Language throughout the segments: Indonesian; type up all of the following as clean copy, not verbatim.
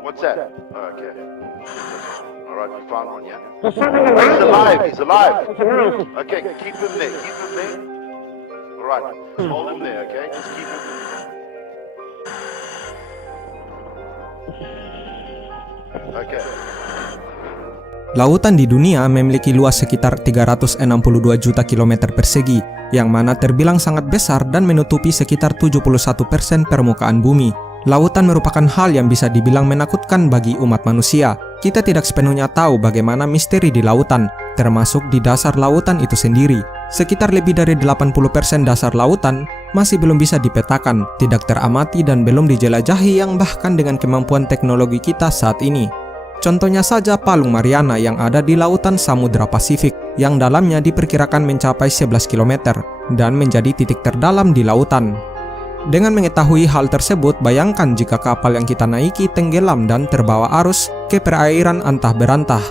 What's that? Okay. All right, we found one, yeah? He's alive. He's alive. Okay, keep him there. Keep him there. All right, hold him there, okay? Just keep him there. Okay. Lautan di dunia memiliki luas sekitar 362 juta kilometer persegi, yang mana terbilang sangat besar dan menutupi sekitar 71% permukaan bumi. Lautan merupakan hal yang bisa dibilang menakutkan bagi umat manusia. Kita tidak sepenuhnya tahu bagaimana misteri di lautan, termasuk di dasar lautan itu sendiri. Sekitar lebih dari 80% dasar lautan masih belum bisa dipetakan, tidak teramati dan belum dijelajahi yang bahkan dengan kemampuan teknologi kita saat ini. Contohnya saja Palung Mariana yang ada di lautan Samudra Pasifik, yang dalamnya diperkirakan mencapai 11 km dan menjadi titik terdalam di lautan. Dengan mengetahui hal tersebut, bayangkan jika kapal yang kita naiki tenggelam dan terbawa arus ke perairan antah berantah.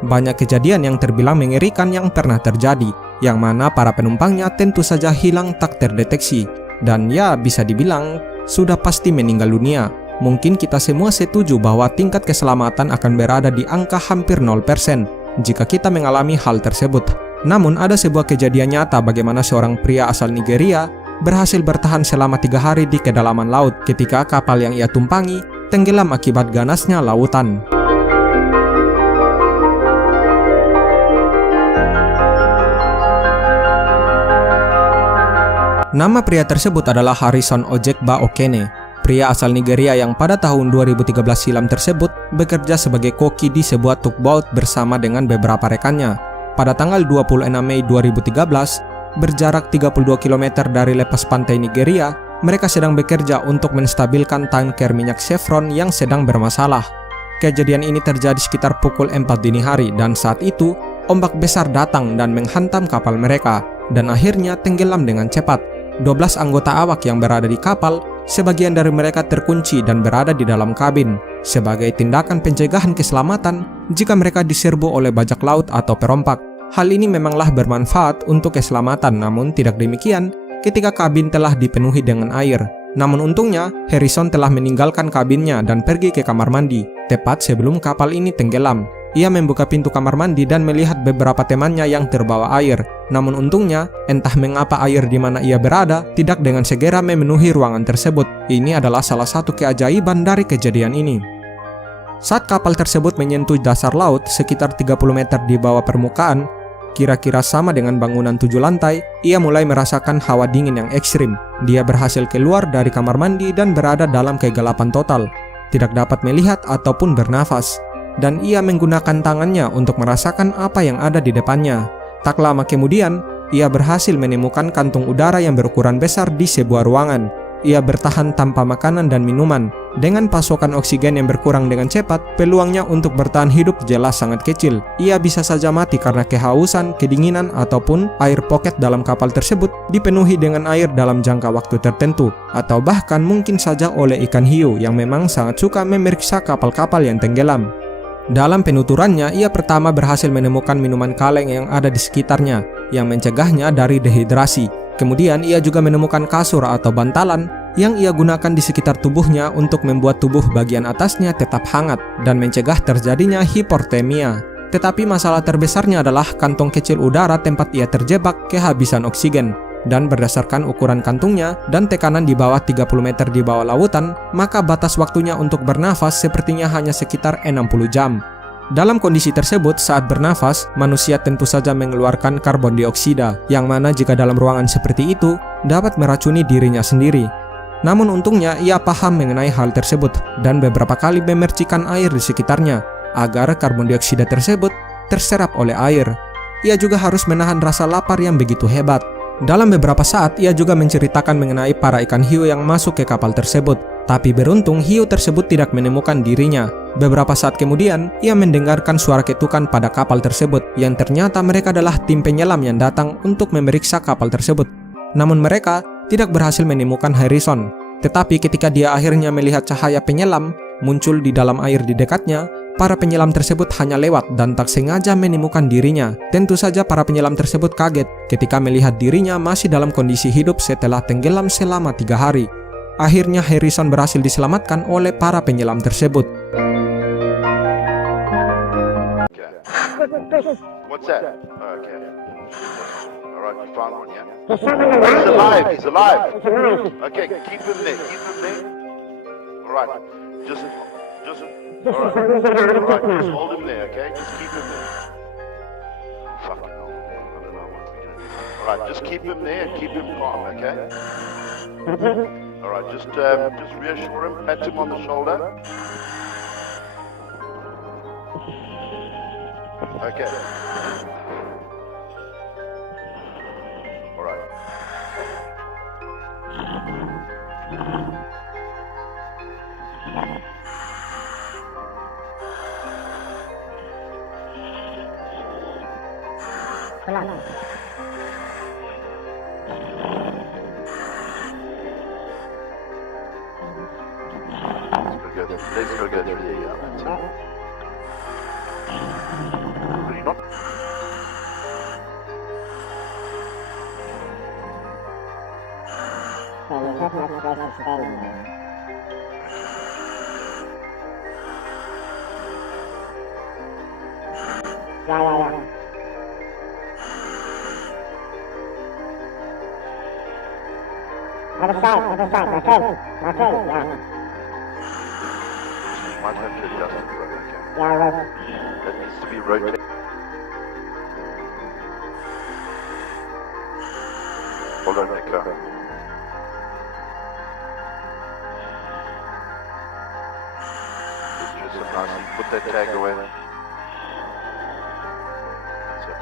Banyak kejadian yang terbilang mengerikan yang pernah terjadi, yang mana para penumpangnya tentu saja hilang tak terdeteksi, dan ya bisa dibilang sudah pasti meninggal dunia. Mungkin kita semua setuju bahwa tingkat keselamatan akan berada di angka hampir 0% jika kita mengalami hal tersebut. Namun ada sebuah kejadian nyata bagaimana seorang pria asal Nigeria berhasil bertahan selama 3 hari di kedalaman laut ketika kapal yang ia tumpangi tenggelam akibat ganasnya lautan. Nama pria tersebut adalah Harrison Ojegba Okene. Pria asal Nigeria yang pada tahun 2013 silam tersebut bekerja sebagai koki di sebuah tugboat bersama dengan beberapa rekannya. Pada tanggal 26 Mei 2013, berjarak 32 km dari lepas pantai Nigeria, mereka sedang bekerja untuk menstabilkan tanker minyak Chevron yang sedang bermasalah. Kejadian ini terjadi sekitar pukul 4 dini hari dan saat itu ombak besar datang dan menghantam kapal mereka dan akhirnya tenggelam dengan cepat. 12 anggota awak yang berada di kapal, sebagian dari mereka terkunci dan berada di dalam kabin sebagai tindakan pencegahan keselamatan jika mereka diserbu oleh bajak laut atau perompak. Hal ini memanglah bermanfaat untuk keselamatan, namun tidak demikian ketika kabin telah dipenuhi dengan air. Namun untungnya, Harrison telah meninggalkan kabinnya dan pergi ke kamar mandi tepat sebelum kapal ini tenggelam. Ia membuka pintu kamar mandi dan melihat beberapa temannya yang terbawa air. Namun untungnya, entah mengapa air di mana ia berada tidak dengan segera memenuhi ruangan tersebut. Ini adalah salah satu keajaiban dari kejadian ini. Saat kapal tersebut menyentuh dasar laut sekitar 30 meter di bawah permukaan, kira-kira sama dengan bangunan 7 lantai, ia mulai merasakan hawa dingin yang ekstrim. Dia berhasil keluar dari kamar mandi dan berada dalam kegelapan total, tidak dapat melihat ataupun bernafas. Dan ia menggunakan tangannya untuk merasakan apa yang ada di depannya. Tak lama kemudian, ia berhasil menemukan kantung udara yang berukuran besar di sebuah ruangan. Ia bertahan tanpa makanan dan minuman. Dengan pasokan oksigen yang berkurang dengan cepat, peluangnya untuk bertahan hidup jelas sangat kecil. Ia bisa saja mati karena kehausan, kedinginan, ataupun air pocket dalam kapal tersebut dipenuhi dengan air dalam jangka waktu tertentu. Atau bahkan mungkin saja oleh ikan hiu yang memang sangat suka memeriksa kapal-kapal yang tenggelam. Dalam penuturannya, ia pertama berhasil menemukan minuman kaleng yang ada di sekitarnya, yang mencegahnya dari dehidrasi. Kemudian ia juga menemukan kasur atau bantalan yang ia gunakan di sekitar tubuhnya untuk membuat tubuh bagian atasnya tetap hangat dan mencegah terjadinya hipotermia. Tetapi masalah terbesarnya adalah kantong kecil udara tempat ia terjebak kehabisan oksigen. Dan berdasarkan ukuran kantungnya dan tekanan di bawah 30 meter di bawah lautan, maka batas waktunya untuk bernafas sepertinya hanya sekitar 60 jam. Dalam kondisi tersebut, saat bernafas, manusia tentu saja mengeluarkan karbon dioksida, yang mana jika dalam ruangan seperti itu, dapat meracuni dirinya sendiri. Namun untungnya, ia paham mengenai hal tersebut, dan beberapa kali memercikan air di sekitarnya, agar karbon dioksida tersebut terserap oleh air. Ia juga harus menahan rasa lapar yang begitu hebat. Dalam beberapa saat, ia juga menceritakan mengenai para ikan hiu yang masuk ke kapal tersebut. Tapi beruntung, hiu tersebut tidak menemukan dirinya. Beberapa saat kemudian, ia mendengarkan suara ketukan pada kapal tersebut, yang ternyata mereka adalah tim penyelam yang datang untuk memeriksa kapal tersebut. Namun mereka tidak berhasil menemukan Harrison. Tetapi ketika dia akhirnya melihat cahaya penyelam muncul di dalam air di dekatnya, para penyelam tersebut hanya lewat dan tak sengaja menemukan dirinya. Tentu saja para penyelam tersebut kaget ketika melihat dirinya masih dalam kondisi hidup setelah tenggelam selama 3 hari. Akhirnya Harrison berhasil diselamatkan oleh para penyelam tersebut. What's that? Okay. All right, you found one, yeah? He's alive. He's alive. Okay, keep him there. Keep him there. All right. Just. All right. All right. Just hold him there. Okay. Just keep him there. Fucking hell. I don't know what we're gonna do. All right. Just keep him there and keep him calm. Okay. All right. Just reassure him. Pat him on the shoulder. Okay. All right. Let's go through the that's it. Are you not? Other side, my friend, yeah. Might have to adjust it, right? Okay. Yeah, right. That needs to be rotated. Hold on, Nico. Just some nicely. Put that tag away. That's it.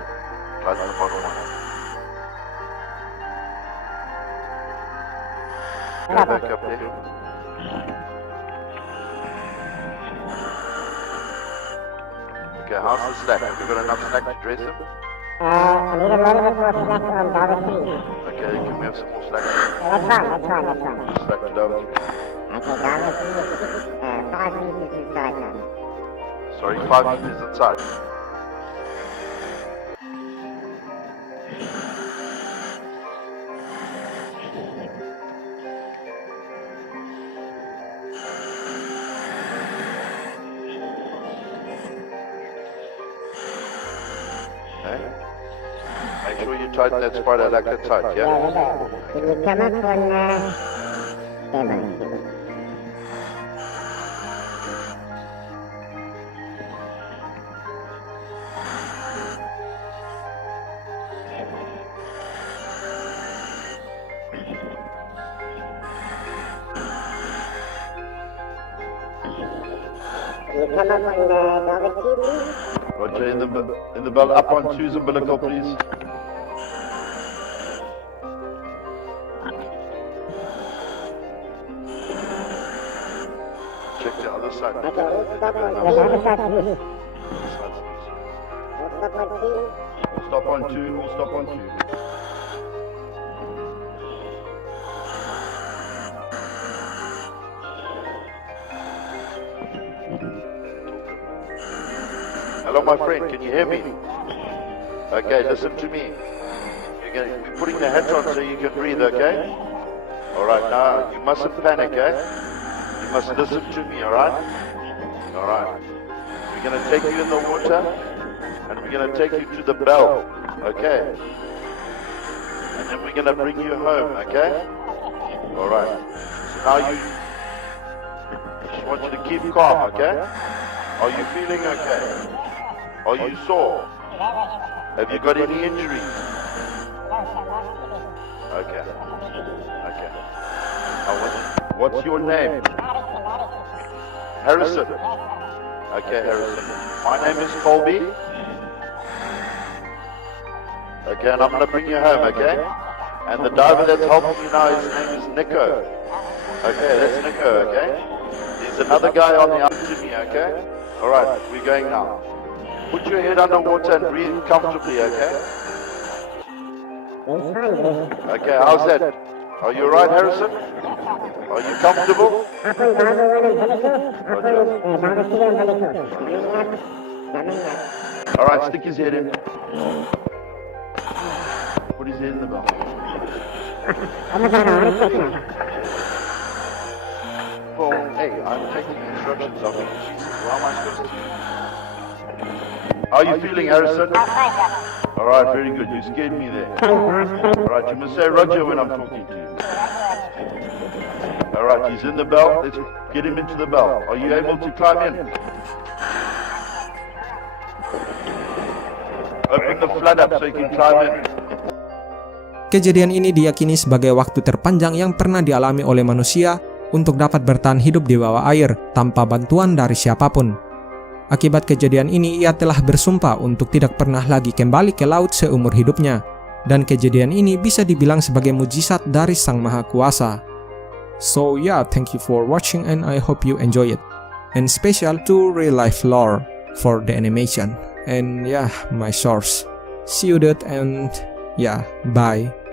Tighten the bottom one. Go back up there. Okay, how's the slack? Have you got enough slack to dress him? I need a little bit more slack on Dollar Tree. Okay, can we have some more slack? That's fine. Slack to Dollar Tree. Okay, Dollar Tree, 5 meters inside now. Sorry, 5 meters inside. Okay. Make sure you tighten that spider like that tight, yeah? Can you come up on, standby? Can you come up on Dollar Tree, please? Roger, in the bell, up on two's umbilical, please. Check the other side. Okay, we'll stop on the other side, please. Other side's loose. We'll stop on 2. We'll stop on two. We'll stop on two. Hello, my friend. Can you hear me? Okay, listen to me. We're putting the hats on so you can breathe, okay? All right, now you mustn't panic, eh? You must listen to me, all right? All right. We're going to take you in the water, and we're going to take you to the bell, okay? And then we're going to bring you home, okay? All right. So now I just want you to keep calm, okay? Are you feeling okay? Are you sore? Have you got any injuries? Okay. Okay. What's your name? Harrison. Okay, Harrison. My name is Colby. Okay, and I'm going to bring you home, okay? And the diver that's helping you now, his name is Nico. Okay, that's Nico, okay? There's another guy on the other to me, okay? Alright, we're going now. Put your head underwater and breathe comfortably, okay? Okay, how's that? Are you alright, Harrison? Are you comfortable? Up and down the umbilical. Roger. Dollar Tree umbilical. Coming up. Alright, stick his head in. Put his head in the bell. Almost on a 100% now. I'm taking instructions of it. How am I supposed to? How are you feeling, Harrison? All right, very good. You scared me there. All right, you must say Roger when I'm talking to you. All right, he's in the bell. Let's get him into the bell. Are you able to climb in? Open the flood up so you can climb in. Kejadian ini diyakini sebagai waktu terpanjang yang pernah dialami oleh manusia untuk dapat bertahan hidup di bawah air tanpa bantuan dari siapapun. Akibat kejadian ini, ia telah bersumpah untuk tidak pernah lagi kembali ke laut seumur hidupnya. Dan kejadian ini bisa dibilang sebagai mujizat dari Sang Maha Kuasa. So yeah, thank you for watching and I hope you enjoy it. And special to Real Life Lore for the animation. And yeah, my source. See you dude and yeah, bye.